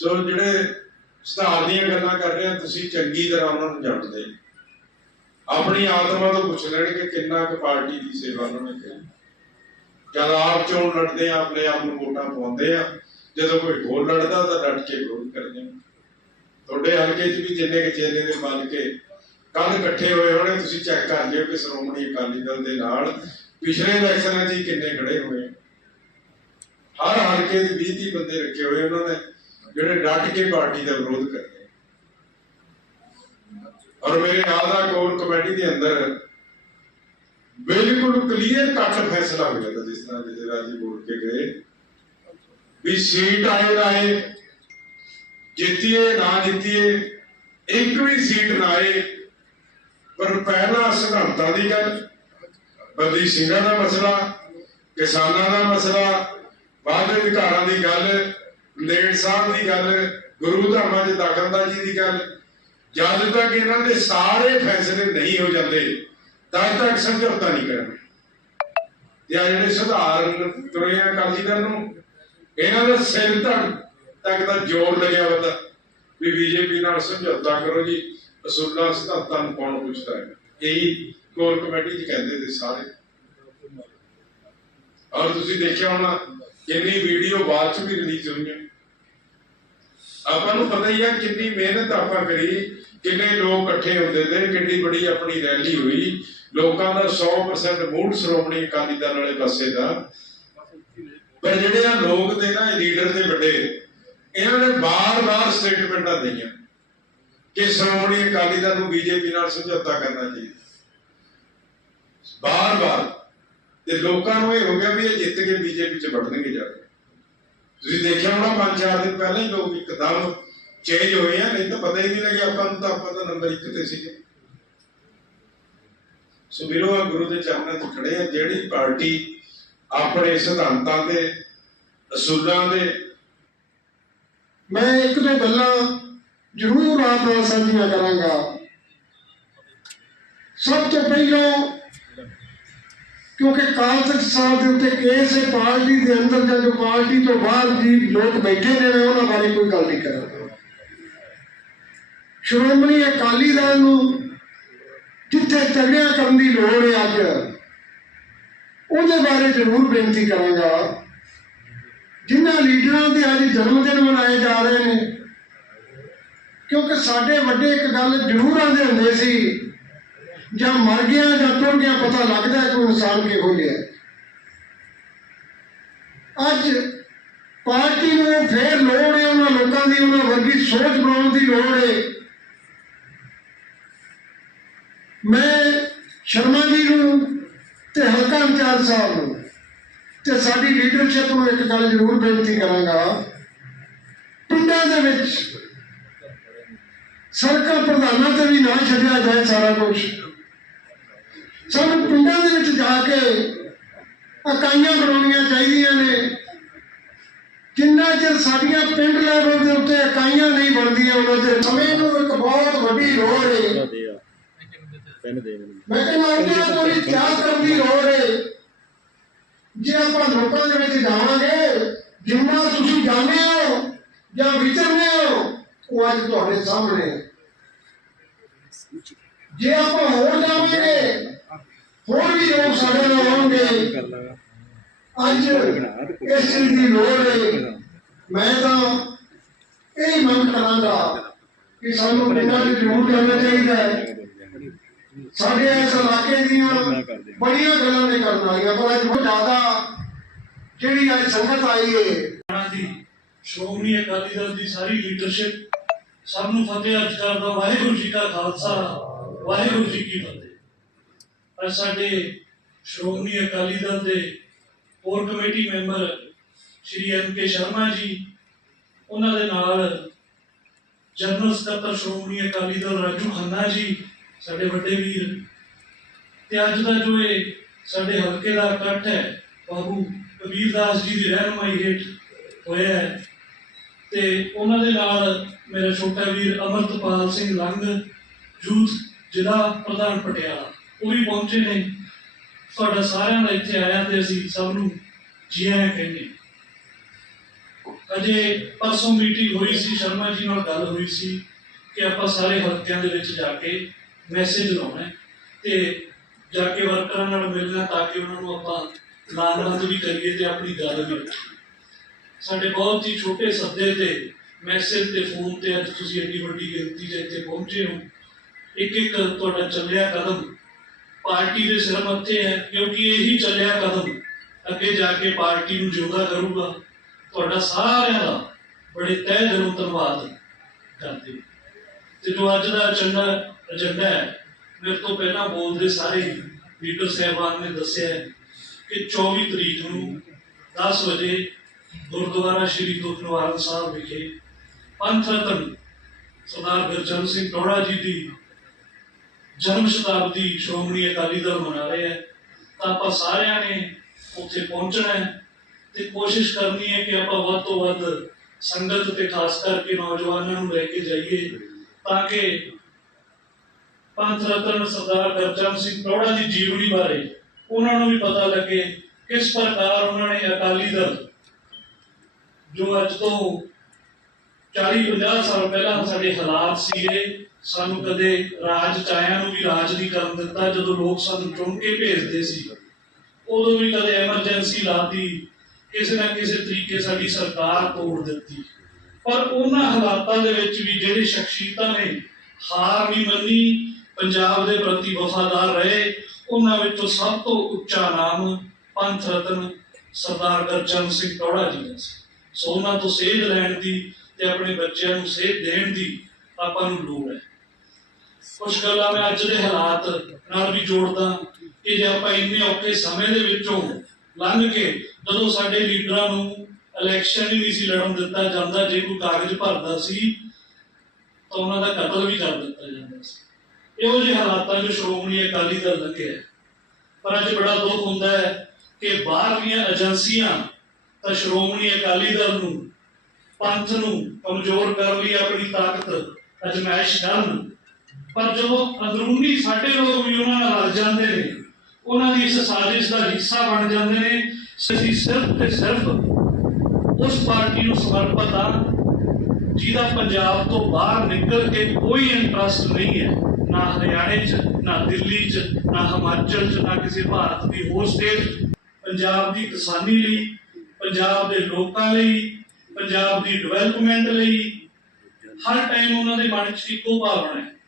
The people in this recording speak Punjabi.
ਸੋ ਜਿਹੜੇ ਸੁਧਾਰ ਦੀਆਂ ਗੱਲਾਂ ਕਰ ਰਹੇ ਆ, ਤੁਸੀਂ ਚੰਗੀ ਤਰ੍ਹਾਂ ਉਹਨਾਂ ਨੂੰ ਜਾਣਦੇ ਆਪਣੀ ਆਤਮਾ ਤੋਂ ਪੁੱਛ ਲੈਣਗੇ ਕਿੰਨਾ ਕੁ ਪਾਰਟੀ ਦੀ ਸੇਵਾ ਉਹਨਾਂ ਨੇ ਕੀਤੀ ਜਦ ਆਪ ਚੋਣ ਲੜਦੇ ਆ, ਆਪਣੇ ਆਪ ਨੂੰ ਵੋਟਾਂ ਪਾਉਂਦੇ ਆ, ਜਦੋਂ ਕੋਈ ਹੋਰ ਲੜਦਾ ਤਾਂ ਡਟ ਕੇ ਵਿਰੋਧ ਕਰਦੇ ਆ। ਤੁਹਾਡੇ ਹਲਕੇ 'ਚ ਵੀ ਜਿੰਨੇ ਕੁ ਚੇਲੇ ਦੇ ਬਣ ਕੇ ਕੱਲ ਇਕੱਠੇ ਹੋਏ ਹੋਣੇ, ਤੁਸੀਂ ਚੈੱਕ ਕਰ ਲਿਓ ਕਿ ਸ਼੍ਰੋਮਣੀ ਅਕਾਲੀ ਦਲ ਦੇ ਨਾਲ ਪਿਛਲੇ ਇਲੈਕਸ਼ਨਾਂ 'ਚ ਕਿੰਨੇ ਖੜੇ ਹੋਏ ਹਰ ਹਲਕੇ ਦੇ 20 30 ਬੰਦੇ ਰੱਖੇ ਹੋਏ ਉਹਨਾਂ ਨੇ। ਜਿਹੜੇ ਡਟ ਕੇ ਪਾਰਟੀ ਦਾ ਵਿਰੋਧ ਕਰਦੇ ਔਰ ਮੇਰੇ ਨਾਲ ਦਾ ਕੋਰ ਕਮੇਟੀ ਦੇ ਅੰਦਰ ਬਿਲਕੁਲ ਕਲੀਅਰ ਕੱਟ ਫੈਸਲਾ ਹੋ ਜਾਂਦਾ ਜਿਸ ਤਰ੍ਹਾਂ ਵਿਜੇ ਰਾਜੀ ਬੋਲ ਕੇ ਗਏ ਵੀ ਸੀਟ ਆਏ ਨਾ ਆਏ, ਜਿੱਤੀਏ ਨਾ ਜਿੱਤੀਏ, ਇੱਕ ਵੀ ਸੀਟ ਨਾ ਆਏ, ਪਰ ਪਹਿਲਾ ਸਿਧਾਂਤਾਂ ਦੀ ਗੱਲ ਬੰਦੀ ਸਿੰਘਾਂ ਦਾ ਮਸਲਾ, ਕਿਸਾਨਾਂ ਦਾ ਮਸਲਾ ਵਾਅਦੇ ਅਧਿਕਾਰਾਂ ਦੀ ਗੱਲ ਲੇਟ ਸਾਹਿਬ ਦੀ ਗੱਲ, ਗੁਰੂ ਧਾਮਾਂ 'ਚ ਦਾਖਲਦਾਜੀ ਦੀ ਗੱਲ। ਜਦ ਤੱਕ ਇਹਨਾਂ ਦੇ ਸਾਰੇ ਫੈਸਲੇ ਨਹੀਂ ਹੋ ਜਾਂਦੇ, ਤਦ ਤੱਕ ਸਮਝੌਤਾ ਨਹੀਂ ਕਰਨਾ ਤੇ ਜਿਹੜੇ ਸੁਧਾਰਨ ਤੁਰੇ ਆ ਅਕਾਲੀ ਦਲ ਨੂੰ, ਇਹਨਾਂ ਦਾ ਸਿਰ ਤੱਕ ਤੱਕ ਦਾ ਜੋਰ ਲੱਗਿਆ ਵਦਾ ਵੀ ਬੀਜੇਪੀ ਨਾਲ ਸਮਝੌਤਾ ਕਰੋ ਜੀ, ਅਸੂਲਾਂ, ਸਿਧਾਂਤਾਂ ਨੂੰ ਕੌਣ ਪੁੱਛਦਾ ਹੈ? ਇਹੀ ਕੋਰ ਕਮੇਟੀ ਚ ਕਹਿੰਦੇ ਤੇ ਸਾਰੇ। ਔਰ ਤੁਸੀਂ ਦੇਖਿਆ ਹੋਣਾ ਕਿੰਨੀ ਵੀਡੀਓ ਬਾਅਦ ਚ ਵੀ ਰਿਲੀਜ਼ ਹੋਈਆਂ। ਆਪਾਂ ਨੂੰ ਪਤਾ ਹੀ ਹੈ ਕਿੰਨੀ ਮਿਹਨਤ ਆਪਾਂ ਕਰੀ, ਕਿੰਨੇ ਲੋਕ ਇਕੱਠੇ ਹੁੰਦੇ ਤੇ ਕਿੰਨੀ ਬੜੀ ਆਪਣੀ ਰੈਲੀ ਹੋਈ। ਲੋਕਾਂ ਦਾ 100% ਮੂਡ ਸ਼੍ਰੋਮਣੀ ਅਕਾਲੀ ਦਲ ਵਾਲੇ ਪਾਸੇ ਦਾ। ਪਰ ਜਿਹੜੇ ਆ ਲੋਕ ਤੇ ਨਾ ਲੀਡਰ ਦੇ ਵੱਡੇ, ਇਹਨਾਂ ਨੇ ਬਾਰ-ਬਾਰ ਸਟੇਟਮੈਂਟਾਂ ਦਈਆਂ ਕਿ ਸ਼੍ਰੋਮਣੀ ਅਕਾਲੀ ਦਲ ਨੂੰ ਬੀਜੇਪੀ ਨਾਲ ਸਮਝੌਤਾ ਕਰਨਾ ਚਾਹੀਦਾ। ਬਾਰ-ਬਾਰ। ਤੇ ਲੋਕਾਂ ਨੂੰ ਇਹ ਹੋ ਗਿਆ ਵੀ ਇਹ ਜਿੱਤ ਕੇ ਬੀਜੇਪੀ ਚ ਵੜਨਗੇ ਜਾ ਕੇ। ਤੁਸੀਂ ਦੇਖਿਆ ਹੋਣਾ ਪੰਜ ਚਾਰ ਦਿਨ ਪਹਿਲਾਂ ਹੀ ਲੋਕ ਇੱਕਦਮ ਚੇਂਜ ਹੋਏ ਆ, ਨਹੀਂ ਤਾਂ ਪਤਾ ਹੀ ਨਹੀਂ ਲੱਗਿਆ ਆਪਾਂ ਨੂੰ ਤਾਂ ਆਪਾਂ ਤਾਂ ਨੰਬਰ 1 ਤੇ ਸੀਗੇ। ਸੋ ਵੀਰੋ ਆ ਗੁਰੂ ਦੇ ਚਰਨਾਂ 'ਚ ਖੜੇ ਆ, ਜਿਹੜੀ ਪਾਰਟੀ ਆਪਣੇ ਸਿਧਾਂਤਾਂ ਦੇ, ਅਸੂਲਾਂ ਦੇ। ਮੈਂ ਇੱਕ ਦੋ ਗੱਲਾਂ ਜ਼ਰੂਰ ਆਪ ਨਾਲ ਸਾਂਝੀਆਂ ਕਰਾਂਗਾ। ਸਭ ਤੋਂ ਪਹਿਲਾਂ ਕਿਉਂਕਿ ਕਾਲ ਤਖਤ ਸਾਹਿਬ ਦੇ ਉੱਤੇ ਕੇਸ ਪਾਰਟੀ ਦੇ ਅੰਦਰ ਜਾਂ ਜੋ ਪਾਰਟੀ ਤੋਂ ਬਾਹਰ ਜੀ ਲੋਕ ਬੈਠੇ ਨੇ, ਮੈਂ ਉਹਨਾਂ ਬਾਰੇ ਕੋਈ ਗੱਲ ਨਹੀਂ ਕਰਾਂਗਾ। ਸ਼੍ਰੋਮਣੀ ਅਕਾਲੀ ਦਲ ਨੂੰ ਜਿੱਥੇ ਤਗੜਿਆਂ ਕਰਨ ਦੀ ਲੋੜ ਹੈ ਅੱਜ, ਉਹਦੇ ਬਾਰੇ ਜ਼ਰੂਰ ਬੇਨਤੀ ਕਰਾਂਗਾ। ਜਿਨ੍ਹਾਂ ਲੀਡਰਾਂ ਦੇ ਅੱਜ ਜਨਮ ਦਿਨ ਮਨਾਏ ਜਾ ਰਹੇ ਨੇ, ਕਿਉਂਕਿ ਸਾਡੇ ਵੱਡੇ ਇੱਕ ਗੱਲ ਜ਼ਰੂਰ ਆਂਦੇ ਹੁੰਦੇ ਸੀ ਜਾਂ ਮਰ ਗਿਆ ਜਾਂ ਤੁਰ ਗਿਆ, ਪਤਾ ਲੱਗਦਾ ਹੈ ਕੋਈ ਇਨਸਾਨ ਕਿਹੋ ਜਿਹਾ ਹੈ। ਅੱਜ ਪਾਰਟੀ ਨੂੰ ਫੇਰ ਲੋੜ ਹੈ, ਉਹਨਾਂ ਲੋਕਾਂ ਦੀ, ਉਹਨਾਂ ਵਰਗੀ ਸੋਚ ਬਣਾਉਣ ਦੀ ਲੋੜ ਹੈ। ਮੈਂ ਸ਼ਰਮਾ ਜੀ ਨੂੰ ਤੇ ਹਲਕਾ ਇੰਚਾਰਜ ਸਾਹਿਬ ਨੂੰ ਤੇ ਸਾਡੀ ਲੀਡਰਸ਼ਿਪ ਨੂੰ ਇੱਕ ਗੱਲ ਜ਼ਰੂਰ ਬੇਨਤੀ ਕਰਾਂਗਾ। ਪਿੰਡਾਂ ਦੇ ਵਿੱਚ ਸਰਕਾਰ ਪ੍ਰਧਾਨਾਂ ਤੇ ਵੀ ਨਾ ਛੱਡਿਆ ਜਾਏ ਸਾਰਾ ਕੁਝ ਸਾਨੂੰ ਪਿੰਡਾਂ ਦੇ ਵਿੱਚ ਜਾ ਕੇ ਇਕਾਈਆਂ ਬਣਾਉਣੀਆਂ ਚਾਹੀਦੀਆਂ ਨੇ। ਜਿੰਨਾ ਚਿਰ ਸਾਡੀਆਂ ਪਿੰਡ ਲੈਵਲ ਦੇ ਉੱਤੇ ਇਕਾਈਆਂ ਨਹੀਂ ਬਣਦੀਆਂ, ਉਹਨਾਂ ਚਿਰ ਸਮੇਂ ਨੂੰ ਇੱਕ ਬਹੁਤ ਵੱਡੀ ਲੋੜ ਹੈ ਮੈਂ ਕਹਿੰਦਾ ਉਹਨਾਂ ਤੋਂ ਵੀ ਤਿਆਗ ਕਰਨ ਦੀ ਲੋੜ ਹੈ ਜੇ ਆਪਾਂ ਲੋਕਾਂ ਦੇ ਵਿੱਚ ਜਾਵਾਂਗੇ, ਜਿੰਨਾ ਤੁਸੀਂ ਜਾਣਦੇ ਹੋ ਜਾਂ ਵਿਚਰਦੇ ਹੋ, ਉਹ ਅੱਜ ਤੁਹਾਡੇ ਸਾਹਮਣੇ। ਜੇ ਆਪਾਂ ਹੋਰ ਜਾਵਾਂਗੇ ਹੋਰ ਵੀ ਲੋਕ ਸਾਡੇ ਨਾਲ ਆਉਣਗੇ। ਕਰ ਅੱਜ ਇਸ ਚੀਜ਼ ਦੀ ਲੋੜ ਹੈ। ਮੈਂ ਤਾਂ ਇਹ ਮੰਗ ਕਰਾਂਗਾ ਕਿ ਸਾਨੂੰ ਪਿੰਡਾਂ 'ਚ ਜ਼ਰੂਰ ਜਾਣਾ ਚਾਹੀਦਾ ਹੈ। ਸਾਡੇ ਇਸ ਇਲਾਕੇ ਦੀਆਂ ਬੜੀਆਂ ਗੱਲਾਂ ਨੇ ਕਰਨ ਵਾਲੀਆਂ, ਪਰ ਅੱਜ ਜ਼ਿਆਦਾ ਜਿਹੜੀ ਅੱਜ ਸੰਗਤ ਆਈ ਹੈ। ਸ਼੍ਰੋਮਣੀ ਅਕਾਲੀ ਦਲ ਦੀ ਸਾਰੀ ਲੀਡਰਸ਼ਿਪ ਸਭ ਨੂੰ ਫਤਿਹ ਅਰਜ਼ ਕਰਦਾ ਵਾਹਿਗੁਰੂ ਜੀ ਕਾ ਖਾਲਸਾ, ਵਾਹਿਗੁਰੂ ਜੀ ਕੀ ਫਤਿਹ। ਅੱਜ ਸਾਡੇ ਸ਼੍ਰੋਮਣੀ ਅਕਾਲੀ ਦਲ ਦੇ core committee member Shri M K Sharma ji, ਉਹਨਾਂ ਦੇ ਨਾਲ ਜਨਰਲ ਸਕੱਤਰ ਸ਼੍ਰੋਮਣੀ ਅਕਾਲੀ ਦਲ ਰਾਜੂ ਖੰਨਾ ਜੀ, ਸਾਡੇ ਵੱਡੇ ਵੀਰ ਤੇ ਅੱਜ ਦਾ ਜੋ ਇਹ ਸਾਡੇ ਹਲਕੇ ਦਾ ਇਕੱਠ ਹੈ, ਬਾਬੂ ਕਬੀਰ ਦਾਸ ਜੀ ਦੀ ਰਹਿਨਮਾਈ ਹੇਠ ਹੋਇਆ ਹੈ ਤੇ ਉਹਨਾਂ ਦੇ ਨਾਲ ਮੇਰਾ ਛੋਟਾ ਵੀਰ ਅਮਰਤਪਾਲ ਸਿੰਘ ਲੰਗ ਯੂਥ ਜ਼ਿਲ੍ਹਾ ਪ੍ਰਧਾਨ ਪਟਿਆਲਾ। ਉਹ ਵੀ ਪਹੁੰਚੇ ਨੇ। ਤੁਹਾਡਾ ਸਾਰਿਆਂ ਦਾ ਇੱਥੇ ਆਇਆ ਤੇ ਅਸੀਂ ਸਭ ਨੂੰ ਜੀ ਕਹਿੰਦੇ। ਅਜੇ ਪਰਸੋਂ ਮੀਟਿੰਗ ਹੋਈ ਸੀ, ਸ਼ਰਮਾ ਜੀ ਨਾਲ ਗੱਲ ਹੋਈ ਸੀ ਕਿ ਆਪਾਂ ਸਾਰੇ ਹਲਕਿਆਂ ਦੇ ਵਿੱਚ ਜਾ ਕੇ ਮੈਸੇਜ ਲਾਉਣਾ ਤੇ ਜਾ ਕੇ ਵਰਕਰਾਂ ਨਾਲ ਮਿਲਣਾ ਤਾਂ ਕਿ ਉਹਨਾਂ ਨੂੰ ਆਪਾਂ ਲਾਨਬੰਦ ਵੀ ਕਰੀਏ ਤੇ ਆਪਣੀ ਗੱਲ ਵੀ ਸਾਡੇ ਬਹੁਤ ਹੀ ਛੋਟੇ ਸੱਦੇ ਤੇ ਮੈਸੇਜ ਤੇ ਫੋਨ ਤੇ ਅੱਜ ਤੁਸੀਂ ਇੰਨੀ ਵੱਡੀ ਗਿਣਤੀ 'ਚ ਇੱਥੇ ਪਹੁੰਚੇ ਹੋ। ਇੱਕ ਇੱਕ ਤੁਹਾਡਾ ਚੱਲਿਆ ਕਦਮ ਪਾਰਟੀ ਦੇ ਸਿਰ ਮੱਥੇ ਹੈ, ਕਿਉਂਕਿ ਇਹੀ ਚੱਲਿਆ ਕਦਮ। ਅੱਗੇ ਜਾ ਕੇ ਪਾਰਟੀ ਨੂੰ ਜਿਉਂਦਾ ਕਰੂਗਾ। ਤੁਹਾਡਾ ਸਾਰਿਆਂ ਦਾ ਬੜੇ ਤਹਿ ਦਿਲੋਂ ਧੰਨਵਾਦ ਕਰਦੇ ਤੇ ਜੋ ਅੱਜ ਦਾ ਏਜੰਡਾ ਏਜੰਡਾ ਹੈ, ਮੇਰੇ ਤੋਂ ਪਹਿਲਾਂ ਬੋਲਦੇ ਸਾਰੇ ਲੀਡਰ ਸਾਹਿਬਾਨ ਨੇ ਦੱਸਿਆ ਕਿ 24 ਤਰੀਕ ਨੂੰ 10 ਵਜੇ ਗੁਰਦੁਆਰਾ ਸ਼੍ਰੀ ਦੁੱਖ ਨਿਵਾਰਨ ਸਾਹਿਬ ਵਿਖੇ ਪੰਥ ਰਤਨ ਸਰਦਾਰ ਗੁਰਚਰਨ ਸਿੰਘ ਟੋੜਾ ਜੀ ਦੀ ਜਨਮ ਸ਼ਤਾਬਦੀ ਸ਼੍ਰੋਮਣੀ ਅਕਾਲੀ ਦਲ ਮਨਾ ਰਹੇ ਹੈ ਤਾਂ ਆਪਾਂ ਸਾਰਿਆਂ ਨੇ ਉੱਥੇ ਪਹੁੰਚਣਾ ਹੈ ਤੇ ਕੋਸ਼ਿਸ਼ ਕਰਨੀ ਹੈ ਕਿ ਆਪਾਂ ਵੱਧ ਤੋਂ ਵੱਧ ਸੰਗਤ ਤੇ ਖਾਸ ਕਰਕੇ ਨੌਜਵਾਨਾਂ ਨੂੰ ਲੈ ਕੇ ਜਾਈਏ ਤਾਂ ਕਿ ਪੰਥ ਰਤਨ ਸਰਦਾਰ ਗੁਰਚਰਨ ਸਿੰਘ ਟੋੜਾ ਦੀ ਜੀਵਨੀ ਬਾਰੇ ਉਹਨਾਂ ਨੂੰ ਵੀ ਪਤਾ ਲੱਗੇ ਕਿਸ ਪ੍ਰਕਾਰ ਉਹਨਾਂ ਨੇ ਅਕਾਲੀ ਦਲ ਜੋ ਅੱਜ ਤੋਂ 40 50 ਸਾਲ ਪਹਿਲਾਂ ਸਾਡੇ ਹਾਲਾਤ ਸੀਗੇ ਸਾਨੂੰ ਕਦੇ ਰਾਜ ਚਾਹਿਆਂ ਨੂੰ ਵੀ ਰਾਜ ਨਹੀਂ ਕਰਨ ਦਿੱਤਾ, ਜਦੋਂ ਲੋਕ ਸਾਨੂੰ ਚੁਣ ਕੇ ਭੇਜਦੇ ਸੀ। ਉਦੋਂ ਵੀ ਕਦੇ ਐਮਰਜੈਂਸੀ ਲਾਤੀ, ਕਿਸੇ ਨਾ ਕਿਸੇ ਤਰੀਕੇ ਸਾਡੀ ਸਰਕਾਰ ਤੋੜ ਦਿੱਤੀ। ਪਰ ਉਹਨਾਂ ਹਾਲਾਤਾਂ ਦੇ ਵਿੱਚ ਵੀ ਜਿਹੜੇ ਸ਼ਖਸੀਅਤਾਂ ਨੇ, ਹਾਰ ਨਹੀਂ ਮੰਨੀ, ਪੰਜਾਬ ਦੇ ਪ੍ਰਤੀ ਵਫਾਦਾਰ ਰਹੇ, ਉਹਨਾਂ ਵਿੱਚੋਂ ਸਭ ਤੋਂ ਉੱਚਾ ਨਾਮ ਪੰਥ ਰਤਨ ਸਰਦਾਰ ਗੁਰਚਰਨ ਸਿੰਘ ਟੋੜਾ ਜੀ ਦਾ ਸੀ। ਸੋ ਉਹਨਾਂ ਤੋਂ ਸੇਧ ਲੈਣ ਦੀ ਤੇ ਆਪਣੇ ਬੱਚਿਆਂ ਨੂੰ ਸੇਧ ਦੇਣ ਦੀ ਆਪਾਂ ਨੂੰ ਲੋੜ ਹੈ। ਕੁਝ ਗੱਲਾਂ ਮੈਂ ਅੱਜ ਦੇ ਹਾਲਾਤ ਨਾਲ ਵੀ ਜੋੜਦਾ ਕਿ ਜੇ ਆਪਾਂ ਇੰਨੇ ਔਖੇ ਸਮੇਂ ਦੇ ਵਿੱਚੋਂ ਲੰਘ ਕੇ ਜਦੋਂ ਸਾਡੇ ਲੀਡਰਾਂ ਨੂੰ ਇਲੈਕਸ਼ਨ ਹੀ ਨਹੀਂ ਸੀ ਲੜਨ ਦਿੱਤਾ ਜਾਂਦਾ, ਜੇ ਕੋਈ ਕਾਗਜ਼ ਭਰਦਾ ਸੀ, ਤਾਂ ਉਹਨਾਂ ਦਾ ਕਤਲ ਵੀ ਕਰ ਦਿੱਤਾ ਜਾਂਦਾ ਸੀ। ਇਹੋ ਜਿਹੇ ਹਾਲਾਤਾਂ 'ਚ ਸ਼੍ਰੋਮਣੀ ਅਕਾਲੀ ਦਲ ਲੰਘਿਆ ਪਰ ਅੱਜ ਬੜਾ ਦੁੱਖ ਹੁੰਦਾ ਹੈ ਕਿ ਬਾਹਰਲੀਆਂ ਏਜੰਸੀਆਂ ਤਾਂ ਸ਼੍ਰੋਮਣੀ ਅਕਾਲੀ ਦਲ ਨੂੰ, ਪੰਥ ਨੂੰ ਕਮਜ਼ੋਰ ਕਰਨ ਲਈ ਆਪਣੀ ਤਾਕਤ, ਅਜਮਾਇਸ਼ ਕਰਨ ਪਰ ਜਦੋਂ ਅੰਦਰੂਨੀ ਸਾਡੇ ਲੋਕ ਵੀ ਉਹਨਾਂ ਨਾਲ ਰਲ ਜਾਂਦੇ ਨੇ, ਉਹਨਾਂ ਦੀ ਇਸ ਸਾਜ਼ਿਸ਼ ਦਾ ਹਿੱਸਾ ਬਣ ਜਾਂਦੇ ਨੇ, ਅਸੀਂ ਸਿਰਫ ਤੇ ਸਿਰਫ ਉਸ ਪਾਰਟੀ ਨੂੰ ਸਮਰਪਿਤ ਆ ਜਿਹਦਾ ਪੰਜਾਬ ਤੋਂ ਬਾਹਰ ਨਿਕਲ ਕੇ ਕੋਈ ਇੰਟਰਸਟ ਨਹੀਂ ਹੈ, ਨਾ ਹਰਿਆਣੇ 'ਚ, ਨਾ ਦਿੱਲੀ 'ਚ, ਨਾ ਹਿਮਾਚਲ 'ਚ, ਨਾ ਕਿਸੇ ਭਾਰਤ ਦੀ ਹੋਰ ਸਟੇਟ 'ਚ। ਪੰਜਾਬ ਦੀ ਕਿਸਾਨੀ ਲਈ, ਪੰਜਾਬ ਦੇ ਲੋਕਾਂ ਲਈ, ਪੰਜਾਬ ਦੀ ਡਿਵੈਲਪਮੈਂਟ ਲਈ, ਹਰ ਟਾਈਮ ਉਹਨਾਂ ਦੇ ਮਨ 'ਚ ਇੱਕੋ ਭਾਵਨਾ ਹੈ